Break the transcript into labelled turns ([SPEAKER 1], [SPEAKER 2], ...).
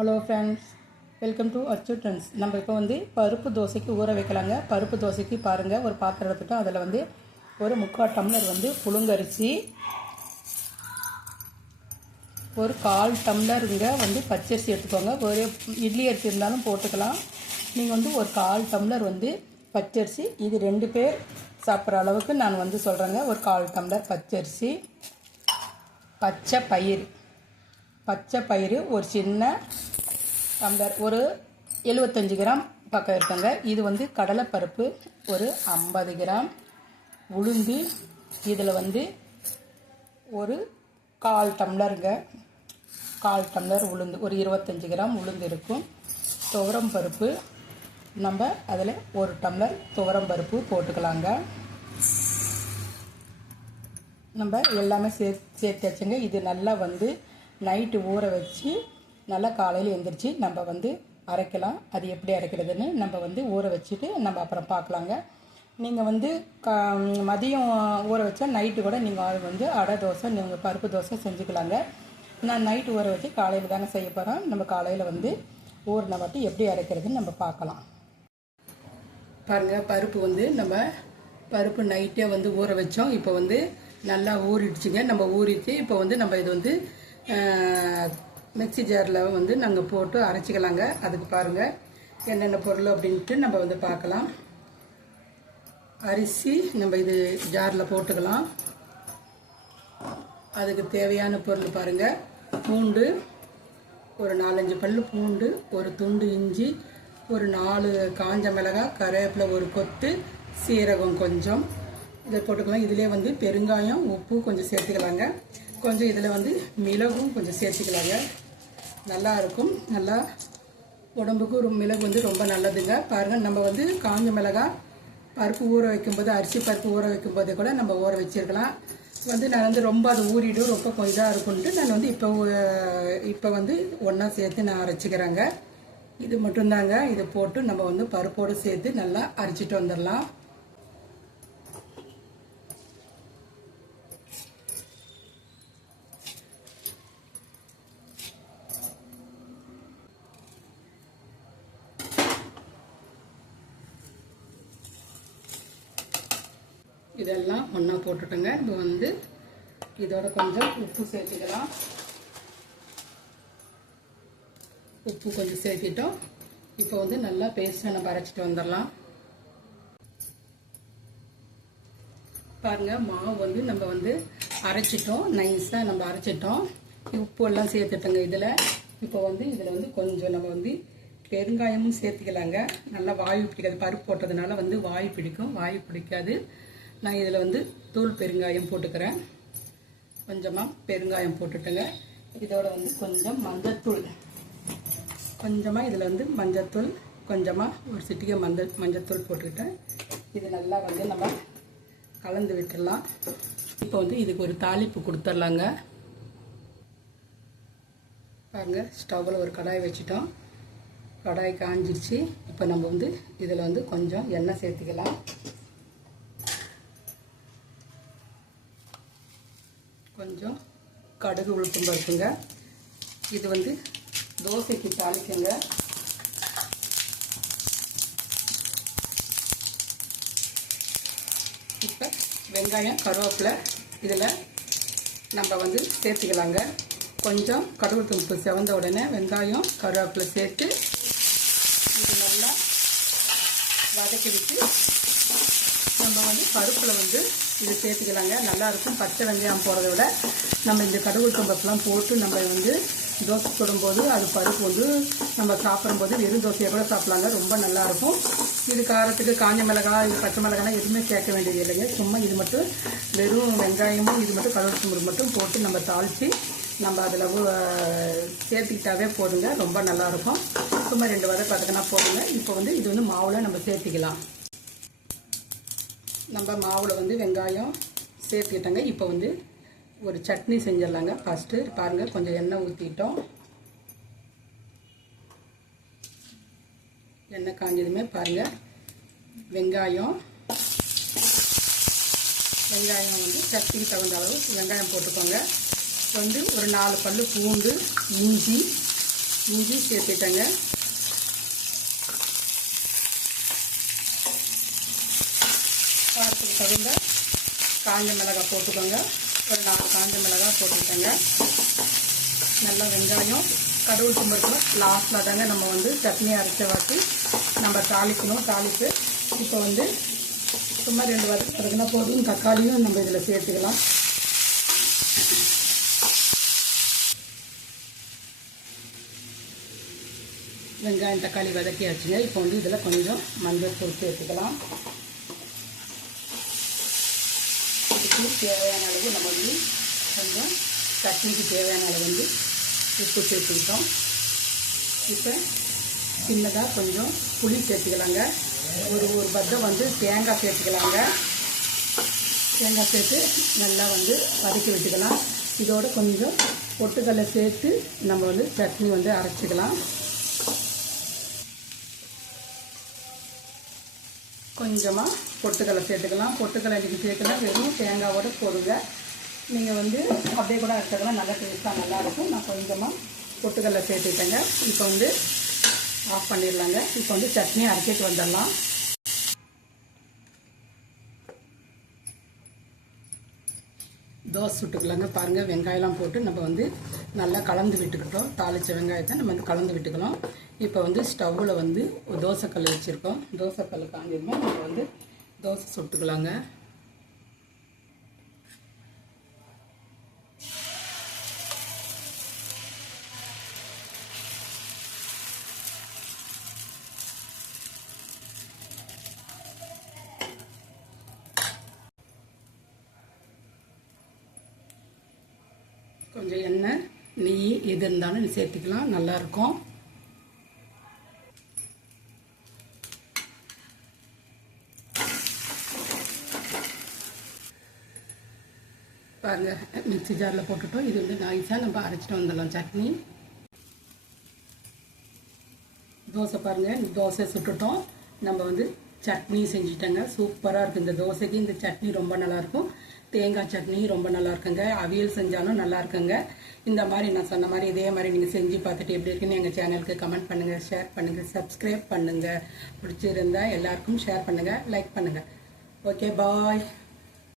[SPEAKER 1] Hello friends welcome to அச்சுட்டன்ஸ் நம்ம இப்போ வந்து பருப்பு தோசைக்கு ஊற வைக்கலாங்க. பருப்பு தோசைக்கு பாருங்கள் ஒரு பாத்திரம் எடுத்துட்டோம் அதில் வந்து ஒரு முக்கால் டம்ளர் வந்து புழுங்கரிசி ஒரு கால் டம்ளருங்க வந்து பச்சரிசி எடுத்துக்கோங்க. ஒரு இட்லி அரிசி இருந்தாலும் போட்டுக்கலாம். நீங்கள் வந்து ஒரு கால் டம்ளர் வந்து பச்சரிசி இது ரெண்டு பேர் சாப்பிட்ற அளவுக்கு நான் வந்து சொல்கிறேங்க ஒரு கால் டம்ளர் பச்சரிசி பச்சை பயிர் பச்சை பயிறு ஒரு சின்ன டம்ளர் ஒரு எழுபத்தஞ்சு கிராம் பக்கம் இருக்குங்க. இது வந்து கடலைப்பருப்பு ஒரு ஐம்பது கிராம். உளுந்து இதில் வந்து ஒரு கால் டம்ளருங்க. கால் டம்ளர் உளுந்து ஒரு இருபத்தஞ்சி கிராம் உளுந்து இருக்கும். துவரம் பருப்பு நம்ம அதில் ஒரு டம்ளர் துவரம் பருப்பு போட்டுக்கலாங்க. நம்ம எல்லாமே சேர்த்து வச்சுங்க இது நல்லா வந்து நைட்டு ஊற வச்சு நல்லா காலையில் எழுந்திரிச்சு நம்ம வந்து அரைக்கலாம். அது எப்படி அரைக்கிறதுன்னு நம்ம வந்து ஊற வச்சுட்டு நம்ம அப்புறம் பார்க்கலாங்க. நீங்கள் வந்து கா மதியம் ஊற வச்சா நைட்டு கூட நீங்கள் வந்து அடை தோசை நீங்கள் பருப்பு தோசை செஞ்சுக்கலாங்க. நான் நைட்டு ஊற வச்சு காலையில் தாங்க செய்ய போகிறோம் நம்ம காலையில் வந்து ஊறின வாட்டி எப்படி அரைக்கிறதுன்னு நம்ம பார்க்கலாம். பாருங்கள் பருப்பு வந்து நம்ம பருப்பு நைட்டே வந்து ஊற வச்சோம். இப்போ வந்து நல்லா ஊறிடுச்சுங்க. நம்ம ஊறிட்டு இப்போ வந்து நம்ம இது வந்து மிக்சி ஜாரில் வந்து நாங்கள் போட்டு அரைச்சிக்கலாங்க. அதுக்கு பாருங்கள் என்னென்ன பொருள் அப்படின்ட்டு நம்ம வந்து பார்க்கலாம். அரிசி நம்ம இது ஜாரில் போட்டுக்கலாம். அதுக்கு தேவையான பொருள் பாருங்கள் பூண்டு ஒரு நாலஞ்சு பல் பூண்டு ஒரு துண்டு இஞ்சி ஒரு நாலு காஞ்ச மிளகாய் கருவேப்பிலை ஒரு கொத்து சீரகம் கொஞ்சம். இதை போட்டுக்கலாம். இதிலே வந்து பெருங்காயம் உப்பு கொஞ்சம் சேர்த்துக்கலாங்க. கொஞ்சம் இதில் வந்து மிளகும் கொஞ்சம் சேர்த்துக்கலாங்க. நல்லா இருக்கும். நல்லா உடம்புக்கு ஒரு மிளகு வந்து ரொம்ப நல்லதுங்க. பாருங்கள் நம்ம வந்து காஞ்ச மிளகாய் பருப்பு ஊற வைக்கும்போது அரிசி பருப்பு ஊற வைக்கும்போதே கூட நம்ம ஊற வச்சிருக்கலாம். வந்து நான் வந்து ரொம்ப அது ஊறிடும் ரொம்ப கொஞ்சம் இதாக இருக்கும்ட்டு நான் வந்து இப்போ இப்போ வந்து ஒன்றா சேர்த்து நான் அரைச்சிக்கிறேங்க. இது மட்டும்தாங்க. இதை போட்டு நம்ம வந்து பருப்போடு சேர்த்து நல்லா அரைச்சிட்டு வந்துடலாம். இதெல்லாம் ஒன்றா போட்டுட்டோங்க. இப்போ வந்து இதோட கொஞ்சம் உப்பு சேர்த்துக்கலாம். உப்பு கொஞ்சம் சேர்த்திட்டோம். இப்போ வந்து நல்லா பேஸ்ட்டாக நம்ம அரைச்சிட்டு வந்துடலாம். பாருங்கள் மாவு வந்து நம்ம வந்து அரைச்சிட்டோம். நைஸாக நம்ம அரைச்சிட்டோம். உப்பு எல்லாம் சேர்த்துட்டோங்க இதில். இப்போ வந்து இதில் வந்து கொஞ்சம் நம்ம வந்து பெருங்காயமும் சேர்த்துக்கலாங்க. நல்லா வாயு பிடிக்காது. பருப்பு போட்டதுனால வந்து வாயு பிடிக்கும். வாயு பிடிக்காது. நான் இதில் வந்து தூள் பெருங்காயம் போட்டுக்கிறேன். கொஞ்சமாக பெருங்காயம் போட்டுட்டுங்க. இதோட வந்து கொஞ்சம் மஞ்சத்தூள். கொஞ்சமாக இதில் வந்து மஞ்சத்தூள் கொஞ்சமாக ஒரு சிட்டிகை மஞ்சள் மஞ்சத்தூள் போட்டுக்கிட்டேன். இது நல்லா வந்து நம்ம கலந்து விட்டுடலாம். இப்போ வந்து இதுக்கு ஒரு தாளிப்பு கொடுத்துர்லாங்க பாருங்கள் ஸ்டவ்வில் ஒரு கடாய் வச்சுட்டோம். கடாய் காஞ்சிருச்சு. இப்போ நம்ம வந்து இதில் வந்து கொஞ்சம் எண்ணெய் சேர்த்துக்கலாம். கொஞ்சம் கடுகு உளுத்தம் பருப்புங்க. இது வந்து தோசைக்கு தாளிக்குங்க. இப்போ வெங்காயம் கருவேப்பிலை இதில் நம்ம வந்து சேர்த்துக்கலாங்க. கொஞ்சம் கடுகு தும்பு செவந்த உடனே வெங்காயம் கருவேப்பிலை சேர்த்து இது நல்லா வதக்கி விட்டு நம்ம வந்து பருப்பில் வந்து இது சேர்த்துக்கலாங்க. நல்லாயிருக்கும் பச்சை வெங்காயம் போகிறத விட நம்ம இந்த கடவுள் கம்பப்பெலாம் போட்டு நம்ம வந்து தோசை சுடும்போது அது பருப்பு வந்து நம்ம சாப்பிடும்போது வெறும் தோசையை கூட சாப்பிட்லாங்க. ரொம்ப நல்லாயிருக்கும் இது காரத்துக்கு காஞ்ச மிளகாய் இது பச்சை மிளகாய் எதுவுமே சேர்க்க வேண்டியது இல்லைங்க. சும்மா இது மட்டும் வெறும் வெங்காயமும் இது மட்டும் கடவுள் சுமரு மட்டும் போட்டு நம்ம தாளித்து நம்ம அதில் சேர்த்துக்கிட்டாவே போடுங்க ரொம்ப நல்லாயிருக்கும் சும்மா ரெண்டு வதை பார்த்துக்கினா போடுங்க இப்போ வந்து இது வந்து மாவில் நம்ம சேர்த்திக்கலாம். நம்ம மாவில் வந்து வெங்காயம் சேர்த்துக்கிட்டோங்க. இப்போ வந்து ஒரு சட்னி செஞ்சிடலாங்க. ஃபஸ்ட்டு பாருங்கள் கொஞ்சம் எண்ணெய் ஊற்றிட்டோம் எண்ணெய் காஞ்சதுமே பாருங்கள் வெங்காயம். வெங்காயம் வந்து சட்னிக்கு தகுந்த அளவு வெங்காயம் போட்டுக்கோங்க. வந்து ஒரு நாலு பல் பூண்டு இஞ்சி. இஞ்சி சேர்த்துட்டேங்க. காரத்துக்கு தகுந்த காஞ்ச மிளகாய் போட்டுக்கோங்க. ஒரு நாலு காஞ்ச மிளகாய் போட்டுக்கோங்க நல்லா வெங்காயம் கடவுள் கும்பிடுறோம் லாஸ்ட்டில் தாங்க நம்ம வந்து சட்னி அரைச்ச வாட்டி நம்ம தாளிக்கணும். தாளித்து இப்போ வந்து சும்மா ரெண்டு வாரத்துக்கு பிறகுனா போதும். தக்காளியும் நம்ம இதில் சேர்த்துக்கலாம். வெங்காயம் தக்காளி வதக்கியாச்சுங்க. இப்போ வந்து இதில் கொஞ்சம் மஞ்சள் பொருள் சேர்த்துக்கலாம் இதுக்கு தேவையான அளவு நம்ம வந்து கொஞ்சம் சட்னிக்கு தேவையான அளவு வந்து உப்பு சேர்த்துக்கிட்டோம். இப்போ சின்னதாக கொஞ்சம் புளி சேர்த்துக்கலாங்க. ஒரு ஒரு பத்தம் வந்து தேங்காய் சேர்த்துக்கலாங்க. தேங்காய் சேர்த்து நல்லா வந்து வதக்கி விட்டுக்கலாம். இதோட கொஞ்சம் பொட்டுக்கடலை சேர்த்து நம்ம வந்து சட்னி வந்து அரைச்சிக்கலாம். கொஞ்சமாக பொட்டுக்கடலை சேர்த்துக்கலாம். பொட்டுக்கடலை இன்றைக்கி சேர்க்கலாம் வெறும் தேங்காவோட போடுங்க நீங்கள் வந்து அப்படியே கூட எடுத்துக்கலாம். நல்லா டேஸ்ட்டாக நல்லாயிருக்கும் நான் கொஞ்சமாக பொட்டுக்கடலை சேர்த்துட்டேங்க. இப்போ வந்து ஆஃப் பண்ணிடலாங்க. இப்போ வந்து சட்னி அரைச்சிட்டு வந்துடலாம். தோசை சுட்டுக்கலாங்க. பாருங்கள் வெங்காயம்லாம் போட்டு நம்ம வந்து நல்லா கலந்து விட்டுக்கிட்டோம். தாளித்த வெங்காயத்தை நம்ம வந்து கலந்து விட்டுக்கலாம் இப்போ வந்து ஸ்டவ்வில் வந்து தோசைக்கல் வச்சுருக்கோம். தோசைக்கல் காஞ்சிருமா நம்ம வந்து தோசை சுட்டுக்கலாங்க. கொஞ்சம் எண்ணெய் நெய் எது இருந்தாலும் சேர்த்துக்கலாம். நல்லாயிருக்கும் பாருங்க. மிக்ஸி ஜாரில் போட்டுட்டோம். இது வந்து நைஸாக நம்ம அரைச்சிட்டு வந்துடலாம். சட்னி. தோசை பாருங்கள் இந்த தோசை சுட்டுட்டோம். நம்ம வந்து சட்னி செஞ்சுட்டோங்க. சூப்பராக இருக்குது இந்த தோசைக்கு இந்த சட்னி ரொம்ப நல்லாயிருக்கும் தேங்காய் சட்னி ரொம்ப நல்லா இருக்குங்க. அவியல் செஞ்சாலும் நல்லா இருக்குங்க. இந்த மாதிரி நான் சொன்ன மாதிரி இதே மாதிரி நீங்கள் செஞ்சு பார்த்துட்டு எப்படி இருக்குன்னு எங்கள் சேனலுக்கு கமெண்ட் பண்ணுங்கள் ஷேர் பண்ணுங்கள் சப்ஸ்கிரைப் பண்ணுங்கள் பிடிச்சிருந்தா எல்லாருக்கும் ஷேர் பண்ணுங்கள் லைக் பண்ணுங்கள் ஓகே பாய்